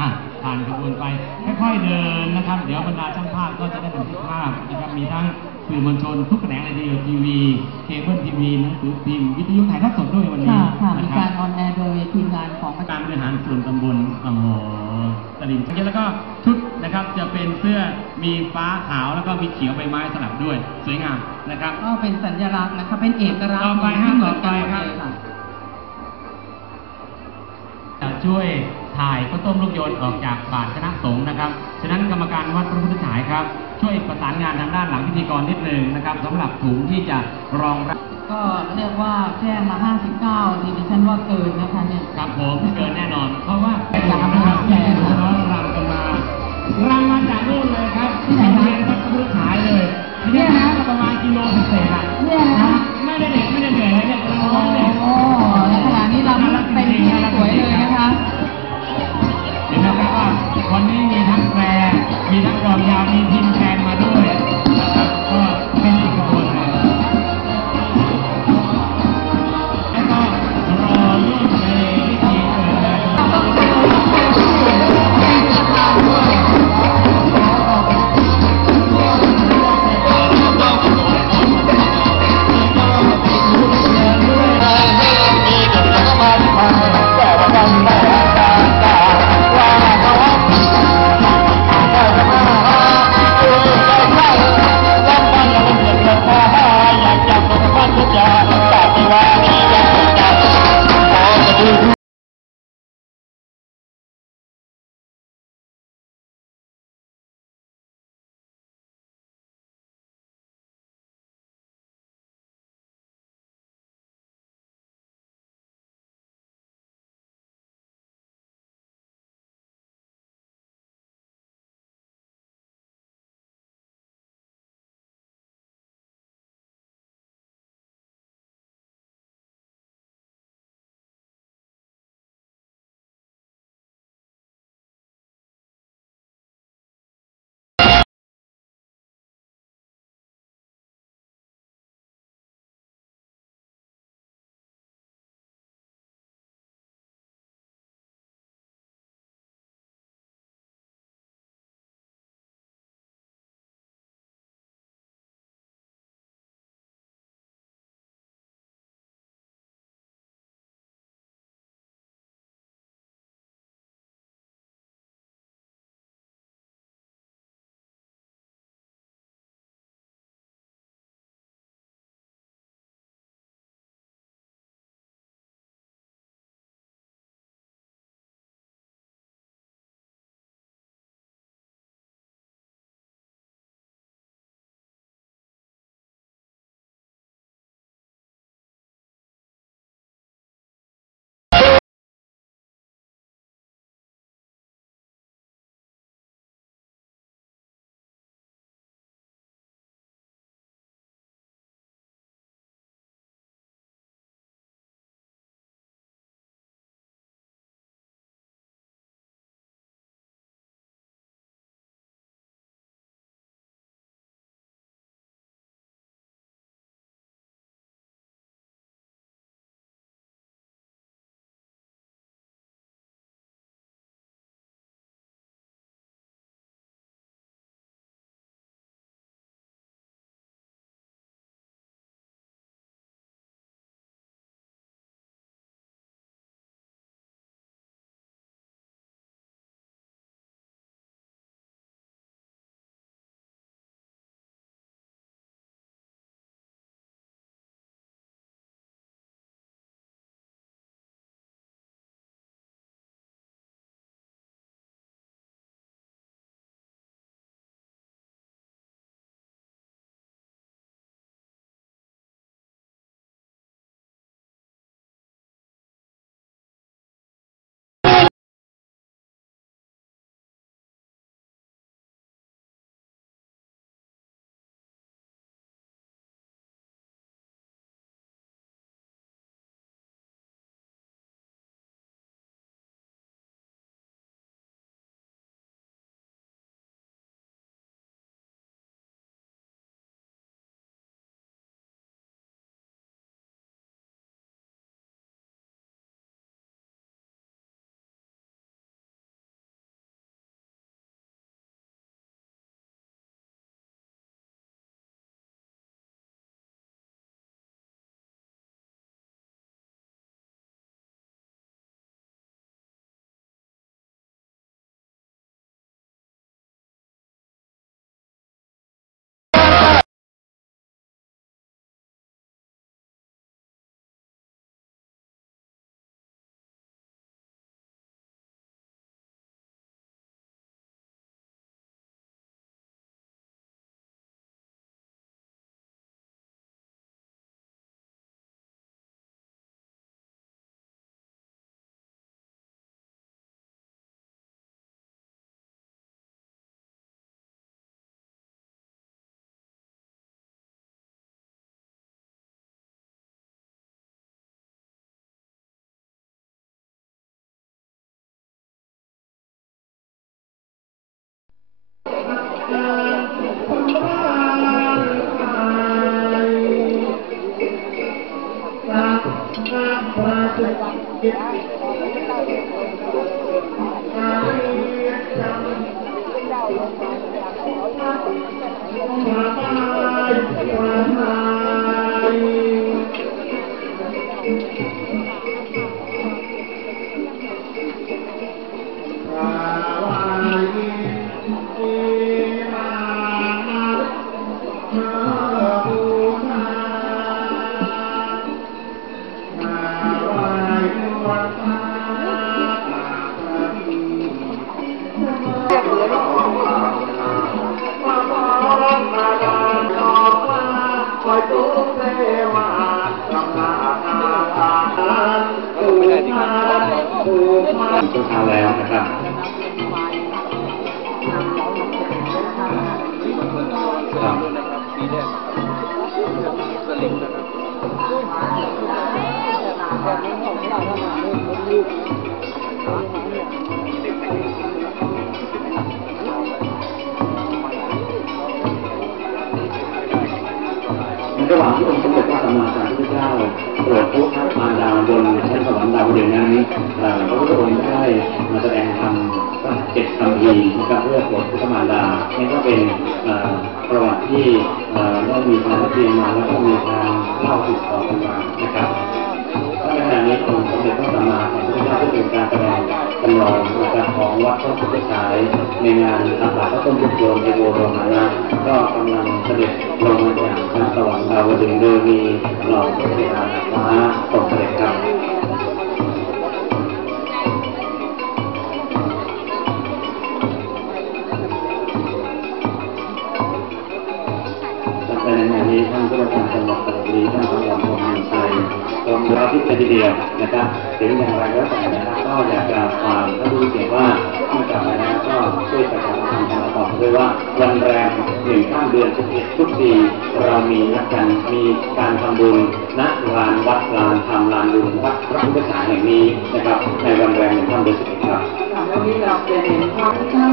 อะผ่านขบวนไปค่อยๆเดินนะครับ เดี๋ยวบรรดาช่างภาพก็จะได้บันทึกภาพนะครับมีทั้งสื่อมวลชนทุกแขนงเลยทีเดียวทีวีเคเบิลทีวีหนังสือพิมพ์วิทยุถ่ายทอดสดด้วยวันนี้ค่ะค่ะมีนะคการับรออนแอร์โดยทีมงานของการบริหารส่วนตำบลโอ้โหตลิ่งชันแล้วก็ชุดนะครับจะเป็นเสื้อมีฟ้าขาวแล้วก็มีเขียวใบไม้สลับด้วย สวยงามนะครับ ก็เป็นสัญลักษณ์นะคะเป็นเอกลักษณ์ต่อไปฮะที่เหมือนกันต่อไปครับ เลยค่ะจะ ช่วยถ่ายข้าวต้มลูกโยนออกจากบาทคณะสงฆ์นะครับ ฉะนั้นกรรมการวัดพระพุทธฉายครับ ช่วยประสานงานทางด้านหลังพิธีกรนิดนึงนะครับสำหรับถุงที่จะรองรับ ก็เรียกว่าแค่มา 59ดิฉันว่าเกินนะคะเนี่ย ครับผมเกินแน่นอน เพราะว่าเป็นรำนะครับที่น้ ช่ นสวรรค์ดางนั้นพระพุทธองค์ได้มาแสดงธรรมเจ็ดคำพีนะครับเพื่อปรดพุทธมารดานี่ก็เป็นประวัติที่เอ่อได้มีการเรียนมาแล้วก็มีการเล่าสืบต่อกันมานะครับในขณะนี้องค์สมเด็จพระสัมมาสัมพุทธเจ้าได้เป็นการแสดงจำลองนะครับของวัดพระพุทธฉายในงานอาสาพระต้นยุคโยนเอโวโรมานะก็กำลังเสด็จลงมาจากชั้นสวรรค์ดาวดึงโดยมีหล่าพระเทวาฟ้าตกเสด็จครับ เดียวนะครับถึงอย่างไรก็แต่นะครับก็อยากจะฝากท่านผู้เขียนว่าเมื่กลับมาแล้วก็ช่วยประชาสัมพันธ์กันต่อด้วยว่าวันแรมหนึ่งข้ามเดือนสิบเอ็ดทุกปีเรามีนักการมีการทำบุญณลานวัดลานธรรมลานบุญวัดพระพุทธฉายแห่งนี้นะครับ ในวันแรมหนึ่งข้ามเดือนสิบเอ็ดครับวันนี้เราเป็นความ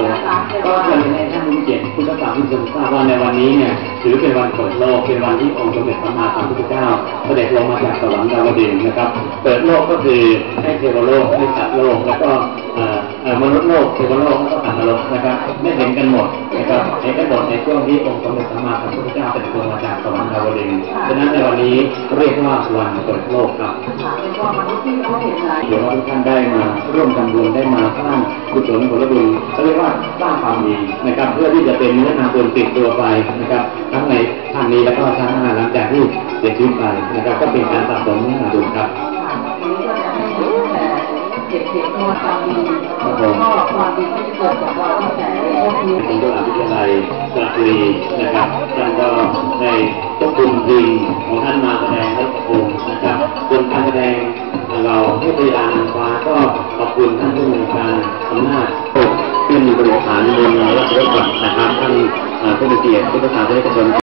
ผมก็จะมีให้ท่านผู้เกียรติคุณสามที่ทรงทราบว่าในวันนี้เนี่ยถือเป็นวันเปิดโลกเป็นวันที่องค์สมเด็จพระมหาสัมพุทธเจ้าเสด็จลงมาจากสวรรค์ดาวดึงส์นะครับ เปิดโลกก็คือให้เทวโลกให้สัตว์โลกแล้วก็ มนุษย์โลกเทวโลกแล้วก็สัตว์นรกนะครับ ไม่เห็นกันหมดนะครับเห็นกันหมดในช่วงที่องค์สมเด็จพระมาสัมพุทธเจ้าเสด็จลงมาจากสวรรค์ดาวดึงส์ฉะนั้นในวันนี้เรียกว่าวันเปิดโลกครับเป็นความมนุษย์ที่เขาเห็นหลายเดี๋ยวทุกท่านได้มาร่วมทำบุญได้มาสร้างกุศลผลบุญเขาเรียกว่าสร้างความดีนะครับ เพื่อที่จะเป็นเนื้อนาบุญติดตัวไปนะครับทั้งในชาตินี้แล้วก็ชาติหน้าหลังจากที่เสียชีวิตไปนะครับก็เป็นการสะสมเนื้อนาบุญครับ เด็กเด็กก็ความดีก็ความดีที่เกิดจากเราตั้งแต่เด็กก็คือผมก็วิทยาลัยสระบุรีนะครับท่านก็ได้ควบคุมทีมของท่านมาแสดงให้กับค์นะครับส่วนการแสดงเราให้พยานางฟ้าก็ขอบคุณท่านผู้มีการอำนาจขึ้นบริหารเมืองและจังหวัดนะครับท่านอ่อผู้มีเกียรติผู้ประสานได้กระทรวง